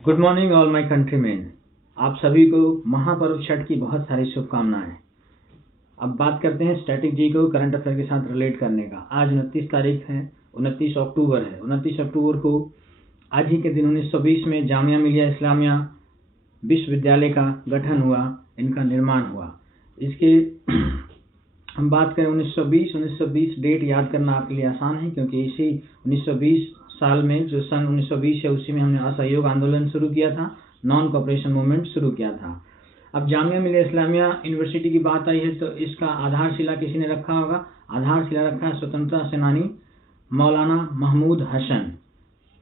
Good morning all my countrymen. आप सभी को महापर्व छठ की बहुत सारी शुभकामनाएं। अब बात करते हैं स्टैटिक जी को करंट अफेयर के साथ रिलेट करने का। आज 29 तारीख है, 29 अक्टूबर है। 29 अक्टूबर को आज ही के दिन 1920 में जामिया मिलिया इस्लामिया विश्वविद्यालय का गठन हुआ, इनका निर्माण हुआ। इसके हम बात करें 1920 डेट याद करना आपके लिए आसान है, क्योंकि इसी 1920 साल में जो सन 1920 है उसी में हमने असहयोग आंदोलन शुरू किया था, नॉन कॉपरेशन मूवमेंट शुरू किया था। अब जामिया मिलिया इस्लामिया यूनिवर्सिटी की बात आई है तो इसका आधारशिला किसी ने रखा होगा। आधारशिला रखा है स्वतंत्रता सेनानी मौलाना महमूद हसन।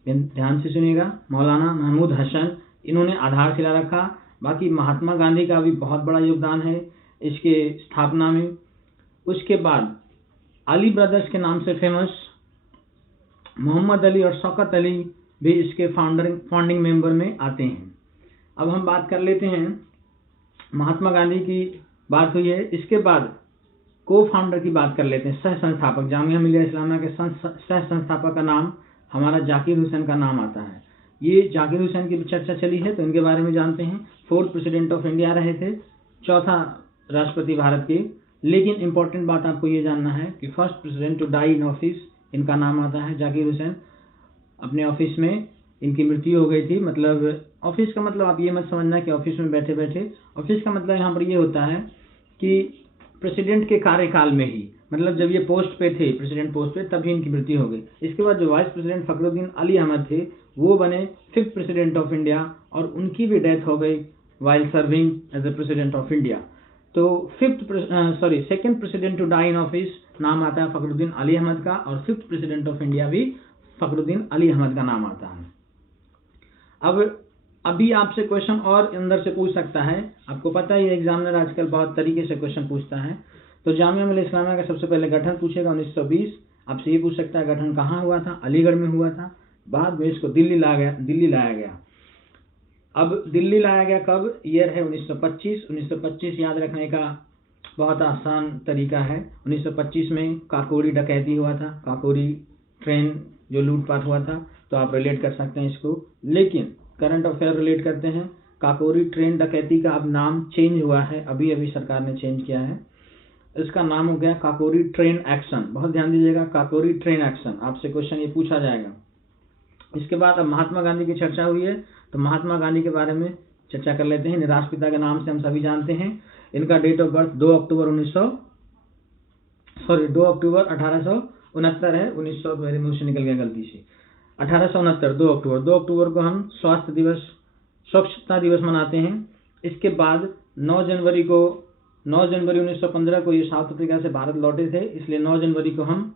ध्यान से सुनिएगा, मौलाना महमूद हसन, इन्होंने आधारशिला रखा। बाकी महात्मा गांधी का भी बहुत बड़ा योगदान है इसके स्थापना में। उसके बाद अली ब्रदर्स के नाम से फेमस मोहम्मद अली और शौकत अली भी इसके फाउंडिंग मेंबर में आते हैं। अब हम बात कर लेते हैं, महात्मा गांधी की बात हुई है, इसके बाद को फाउंडर की बात कर लेते हैं। सह संस्थापक, जामिया मिलिया इस्लामिया के सह संस्थापक का नाम हमारा जाकिर हुसैन का नाम आता है। ये जाकिर हुसैन की चर्चा चली है तो इनके बारे में जानते हैं। 4th प्रेसिडेंट ऑफ इंडिया रहे थे, 4था राष्ट्रपति भारत के। लेकिन इंपॉर्टेंट बात आपको ये जानना है कि first president to die in office, इनका नाम आता है जाकिर हुसैन। अपने ऑफिस में इनकी मृत्यु हो गई थी। मतलब ऑफिस का मतलब आप ये मत समझना कि ऑफिस में बैठे बैठे, ऑफिस का मतलब यहाँ पर ये होता है कि प्रेसिडेंट के कार्यकाल में ही, मतलब जब ये पोस्ट पे थे, प्रेसिडेंट पोस्ट पे, तभी इनकी मृत्यु हो गई। इसके बाद जो वाइस प्रेसिडेंट फखरुद्दीन अली अहमद थे वो बने 5th प्रेसिडेंट ऑफ इंडिया और उनकी भी डेथ हो गई while serving as a president of India. तो 2nd president to die in office नाम आता है फखरुद्दीन अली अहमद का, और 5th प्रेसिडेंट ऑफ इंडिया भी फखरुद्दीन अली अहमद का नाम आता है। अब अभी आपसे क्वेश्चन और अंदर से पूछ सकता है, आपको पता ही एग्जामिनर आजकल बहुत तरीके से क्वेश्चन पूछता है। तो जामिया मिलिया इस्लामिया का सबसे पहले गठन पूछेगा 1920। आपसे ये पूछ सकता है गठन कहाँ हुआ था, अलीगढ़ में हुआ था। बाद में इसको दिल्ली लाया गया। अब दिल्ली लाया गया कब, ईयर है 1925। 1925 याद रखने का बहुत आसान तरीका है। 1925 में काकोरी डकैती हुआ था, काकोरी ट्रेन जो लूटपाट हुआ था, तो आप रिलेट कर सकते हैं इसको। लेकिन करंट अफेयर रिलेट करते हैं, काकोरी ट्रेन डकैती का अब नाम चेंज हुआ है, अभी अभी सरकार ने चेंज किया है। इसका नाम हो गया काकोरी ट्रेन एक्शन। बहुत ध्यान दीजिएगा, काकोरी ट्रेन एक्शन, आपसे क्वेश्चन ये पूछा जाएगा। इसके बाद अब महात्मा गांधी की चर्चा हुई है तो महात्मा गांधी के बारे में चर्चा कर लेते हैं। राष्ट्रपिता के नाम से हम सभी जानते हैं। इनका डेट ऑफ बर्थ 2 अक्टूबर 1869 है। 1900 मेरे मुंह से निकल गया गलती से, 1869 2 अक्टूबर को हम स्वच्छता दिवस मनाते हैं। इसके बाद 9 जनवरी 1915 को ये साउथ अफ्रीका से भारत लौटे थे, इसलिए 9 जनवरी को हम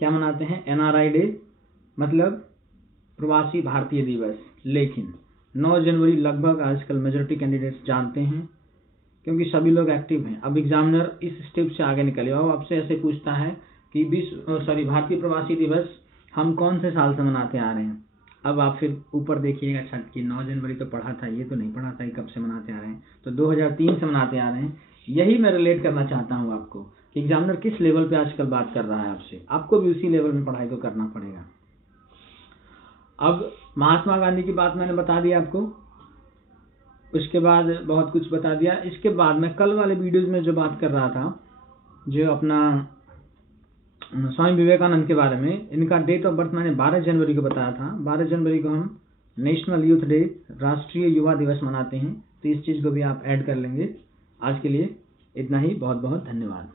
क्या मनाते हैं, NRI डे, मतलब प्रवासी भारतीय दिवस। लेकिन 9 जनवरी लगभग आजकल मेजॉरिटी कैंडिडेट्स जानते हैं क्योंकि सभी लोग एक्टिव हैं। अब एग्जामिनर इस स्टेप से आगे निकले और आपसे ऐसे पूछता है कि भारतीय प्रवासी दिवस हम कौन से साल से मनाते आ रहे हैं। अब आप फिर ऊपर देखिएगा छठ की 9 जनवरी तो पढ़ा था, ये तो नहीं पढ़ा था कि कब से मनाते आ रहे हैं, तो 2003 से मनाते आ रहे हैं। यही मैं रिलेट करना चाहता हूँ आपको कि एग्जामिनर किस लेवल पे आजकल बात कर रहा है आपसे, आपको भी उसी लेवल में पढ़ाई को करना पड़ेगा। अब महात्मा गांधी की बात मैंने बता दी आपको, उसके बाद बहुत कुछ बता दिया। इसके बाद मैं कल वाले वीडियोज में जो बात कर रहा था, जो अपना स्वामी विवेकानंद के बारे में, इनका डेट ऑफ बर्थ मैंने 12 जनवरी को बताया था। 12 जनवरी को हम नेशनल यूथ डे, राष्ट्रीय युवा दिवस मनाते हैं, तो इस चीज़ को भी आप ऐड कर लेंगे। आज के लिए इतना ही, बहुत बहुत धन्यवाद।